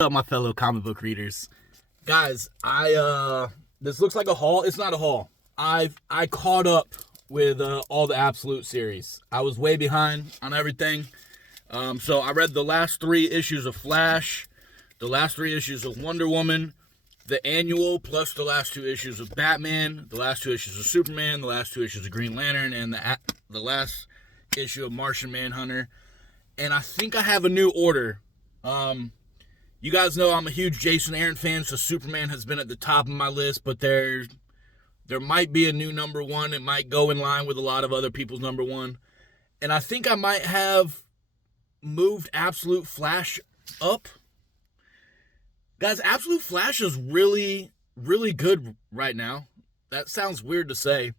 Up, my fellow comic book readers? Guys, this looks like a haul. It's not a haul. I caught up with all the Absolute series. I was way behind on everything. So I read the last 3 issues of Flash, the last 3 issues of Wonder Woman, the annual, plus the last 2 issues of Batman, the last 2 issues of Superman, the last 2 issues of Green Lantern, and the last issue of Martian Manhunter. And I think I have a new order. You guys know I'm a huge Jason Aaron fan, so Superman has been at the top of my list, but there might be a new number 1. It might go in line with a lot of other people's number 1. And I think I might have moved Absolute Flash up. Guys, Absolute Flash is really, really good right now. That sounds weird to say.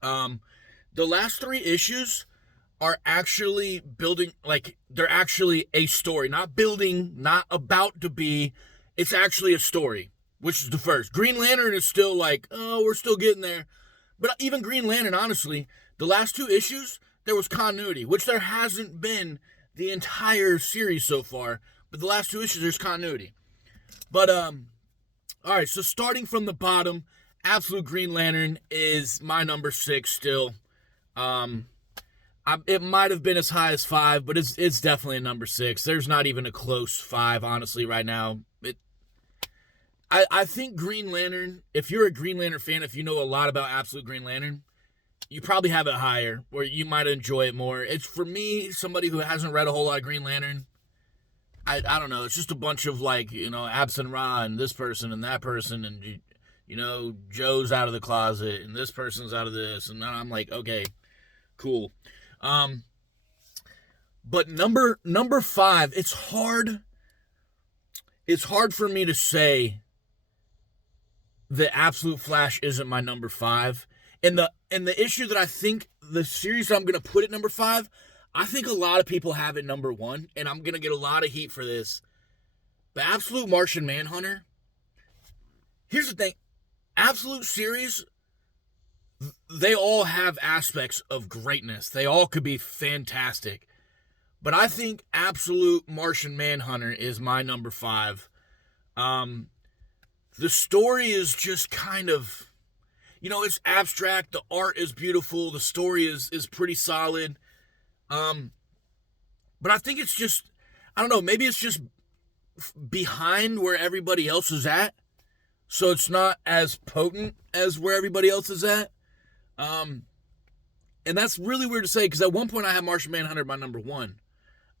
The last 3 issues are actually building, like, they're actually a story. Not building, not about to be. It's actually a story, which is the first. Green Lantern is still like, oh, we're still getting there. But even Green Lantern, honestly, the last 2 issues, there was continuity, which there hasn't been the entire series so far. But the last 2 issues, there's continuity. But, all right, so starting from the bottom, Absolute Green Lantern is my number 6 still. It might have been as high as 5, but it's definitely a number 6. There's not even a close 5, honestly, right now. I think Green Lantern, if you're a Green Lantern fan, if you know a lot about Absolute Green Lantern, you probably have it higher, or you might enjoy it more. It's, for me, somebody who hasn't read a whole lot of Green Lantern, I don't know. It's just a bunch of, like, Absent Ra and this person and that person, and, Joe's out of the closet, and this person's out of this, and I'm like, okay, cool. But number 5, it's hard for me to say that Absolute Flash isn't my number 5. And the issue that I think, the series that I'm going to put at number 5, I think a lot of people have it number 1, and I'm going to get a lot of heat for this. The Absolute Martian Manhunter, here's the thing, Absolute series, they all have aspects of greatness. They all could be fantastic. But I think Absolute Martian Manhunter is my number 5. The story is just kind of, it's abstract. The art is beautiful. The story is pretty solid. But I think it's just, I don't know, maybe it's just behind where everybody else is at. So it's not as potent as where everybody else is at. And that's really weird to say, because at one point I had Martian Manhunter my number 1.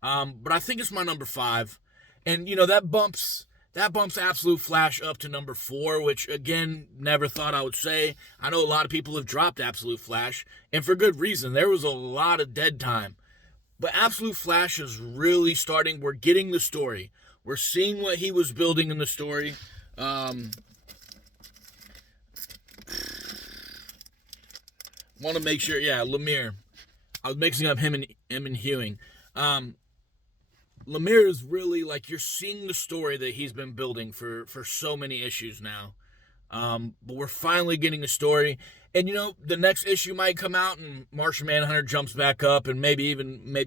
But I think it's my number 5. And, that bumps Absolute Flash up to number 4, which, again, never thought I would say. I know a lot of people have dropped Absolute Flash, and for good reason. There was a lot of dead time. But Absolute Flash is really starting. We're getting the story. We're seeing what he was building in the story. Want to make sure, Lemire. I was mixing up him and Hewing. Lemire is really, like, you're seeing the story that he's been building for so many issues now. But we're finally getting a story. And, the next issue might come out and Martian Manhunter jumps back up, and maybe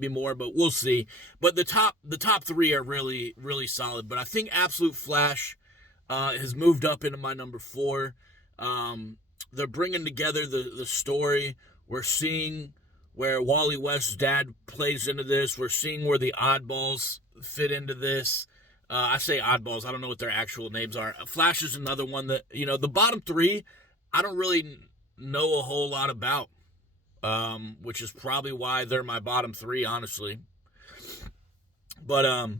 more, but we'll see. But the top 3 are really, really solid. But I think Absolute Flash has moved up into my number 4. They're bringing together the story. We're seeing where Wally West's dad plays into this. We're seeing where the oddballs fit into this. I say oddballs. I don't know what their actual names are. Flash is another one that, the bottom 3, I don't really know a whole lot about, which is probably why they're my bottom 3, honestly. But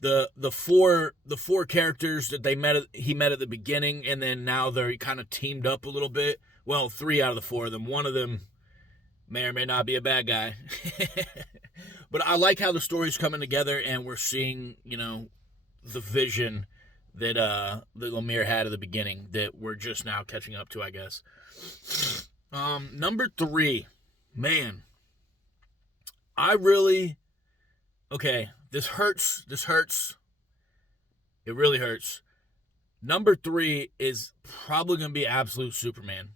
the four characters that he met at the beginning, and then now they're kind of teamed up a little bit. Well, 3 out of the 4 of them. One of them may or may not be a bad guy. But I like how the story's coming together, and we're seeing, the vision that Lemire had at the beginning that we're just now catching up to, I guess. Number 3, man. Okay, this hurts. It really hurts. Number 3 is probably going to be Absolute Superman.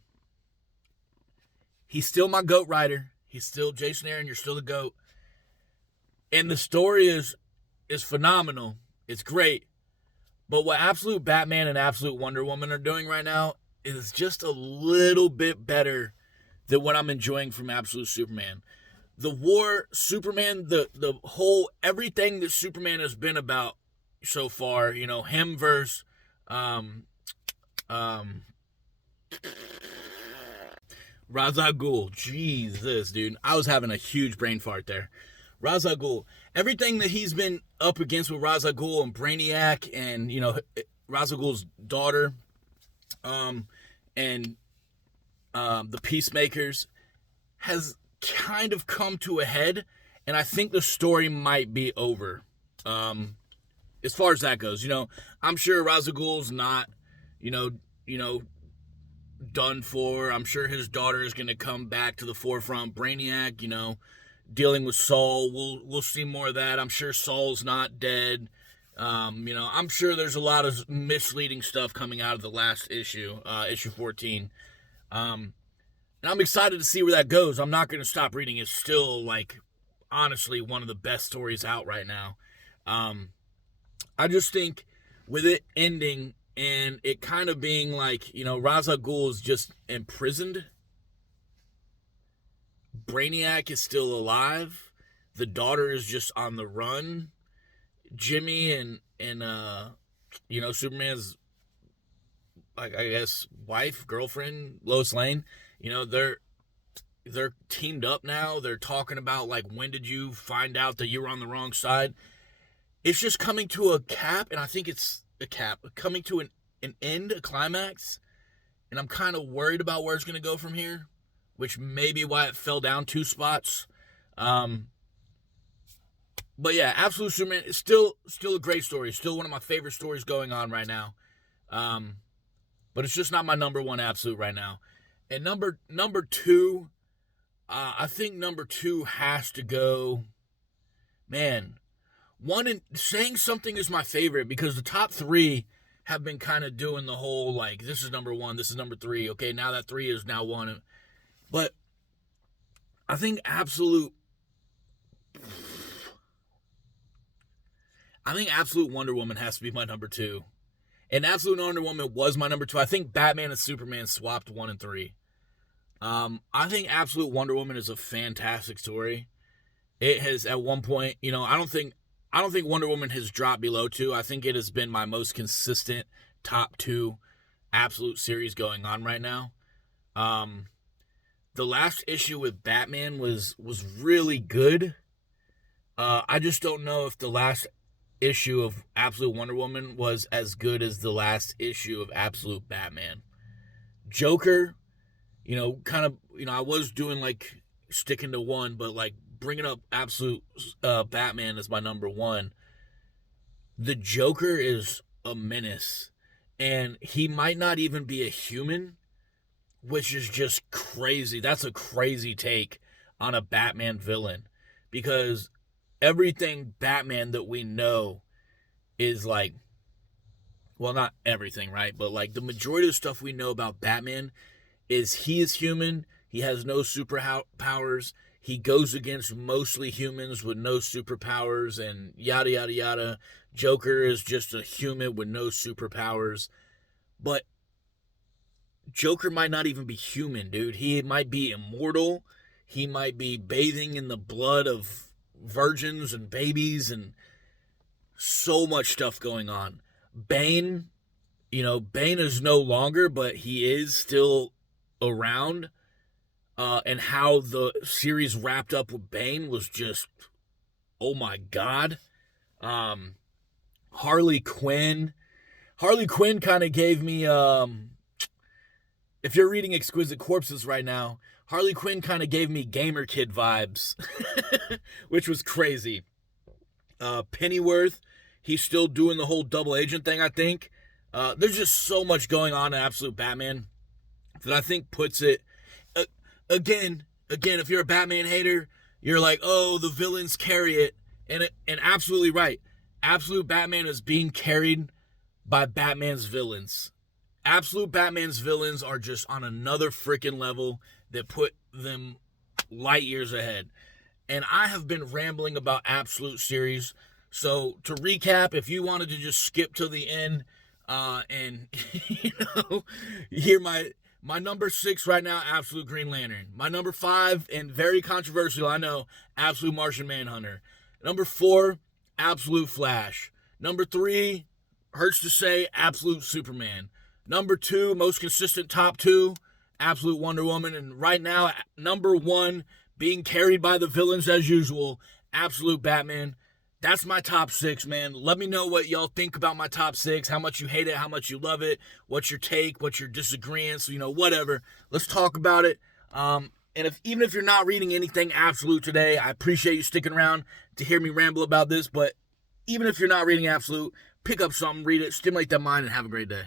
He's still my GOAT writer. He's still Jason Aaron. You're still the GOAT. And the story is phenomenal. It's great. But what Absolute Batman and Absolute Wonder Woman are doing right now is just a little bit better than what I'm enjoying from Absolute Superman. The war, Superman, the whole, everything that Superman has been about so far, him versus um, um, Ra's al Ghul. Jesus, dude. I was having a huge brain fart there. Ra's al Ghul. Everything that he's been up against with Ra's al Ghul and Brainiac and, Ra's al Ghul's daughter, and the Peacemakers has kind of come to a head, and I think the story might be over. As far as that goes, I'm sure Ra's al Ghul's not, you know, done for. I'm sure his daughter is going to come back to the forefront. Brainiac, dealing with Saul. We'll see more of that. I'm sure Saul's not dead. I'm sure there's a lot of misleading stuff coming out of the last issue, issue 14. And I'm excited to see where that goes. I'm not going to stop reading. It's still, honestly, one of the best stories out right now. I just think with it ending and it kind of being Ra's al Ghul is just imprisoned. Brainiac is still alive. The daughter is just on the run. Jimmy and Superman's, I guess, wife, girlfriend, Lois Lane, they're teamed up now. They're talking about, when did you find out that you were on the wrong side? It's just coming to a cap, and I think it's a cap, coming to an end, a climax, and I'm kind of worried about where it's going to go from here, which may be why it fell down 2 spots. But yeah, Absolute Superman is still a great story. Still one of my favorite stories going on right now. But it's just not my number one Absolute right now. And number 2, I think number 2 has to go. Man, saying something is my favorite because the top 3 have been kind of doing the whole this is number 1, this is number 3. Okay, now that 3 is now 1. But I think Absolute Wonder Woman has to be my number 2. And Absolute Wonder Woman was my number 2. I think Batman and Superman swapped 1 and 3. I think Absolute Wonder Woman is a fantastic story. It has at one point, I don't think Wonder Woman has dropped below 2. I think it has been my most consistent top 2 Absolute series going on right now. The last issue with Batman was really good. I just don't know if the last issue of Absolute Wonder Woman was as good as the last issue of Absolute Batman. Joker, I was doing sticking to 1, but bringing up Absolute Batman as my number 1. The Joker is a menace, and he might not even be a human, which is just crazy. That's a crazy take on a Batman villain, because everything Batman that we know is well, not everything, right? But the majority of the stuff we know about Batman is he is human. He has no superpowers. He goes against mostly humans with no superpowers and yada, yada, yada. Joker is just a human with no superpowers. But Joker might not even be human, dude. He might be immortal. He might be bathing in the blood of virgins and babies and so much stuff going on. Bane, Bane is no longer, but he is still around. And how the series wrapped up with Bane was just, oh my God. Harley Quinn kind of gave me, if you're reading Exquisite Corpses right now, Harley Quinn kind of gave me Gamer Kid vibes, which was crazy. Pennyworth, he's still doing the whole double agent thing, I think. There's just so much going on in Absolute Batman that I think puts it, again, if you're a Batman hater, you're like, oh, the villains carry it. And absolutely right. Absolute Batman is being carried by Batman's villains. Absolute Batman's villains are just on another freaking level that put them light years ahead. And I have been rambling about Absolute series So to recap, if you wanted to just skip to the end and hear my number 6 right now, Absolute Green Lantern. My number 5, and very controversial, I know, Absolute Martian Manhunter. Number 4, Absolute Flash. Number 3, hurts to say, Absolute Superman. Number 2, most consistent top 2, Absolute Wonder Woman. And right now, number 1, being carried by the villains as usual, Absolute Batman. That's my top 6, man. Let me know what y'all think about my top 6, how much you hate it, how much you love it, what's your take, what's your disagreements, whatever. Let's talk about it. And even if you're not reading anything Absolute today, I appreciate you sticking around to hear me ramble about this. But even if you're not reading Absolute, pick up something, read it, stimulate that mind, and have a great day.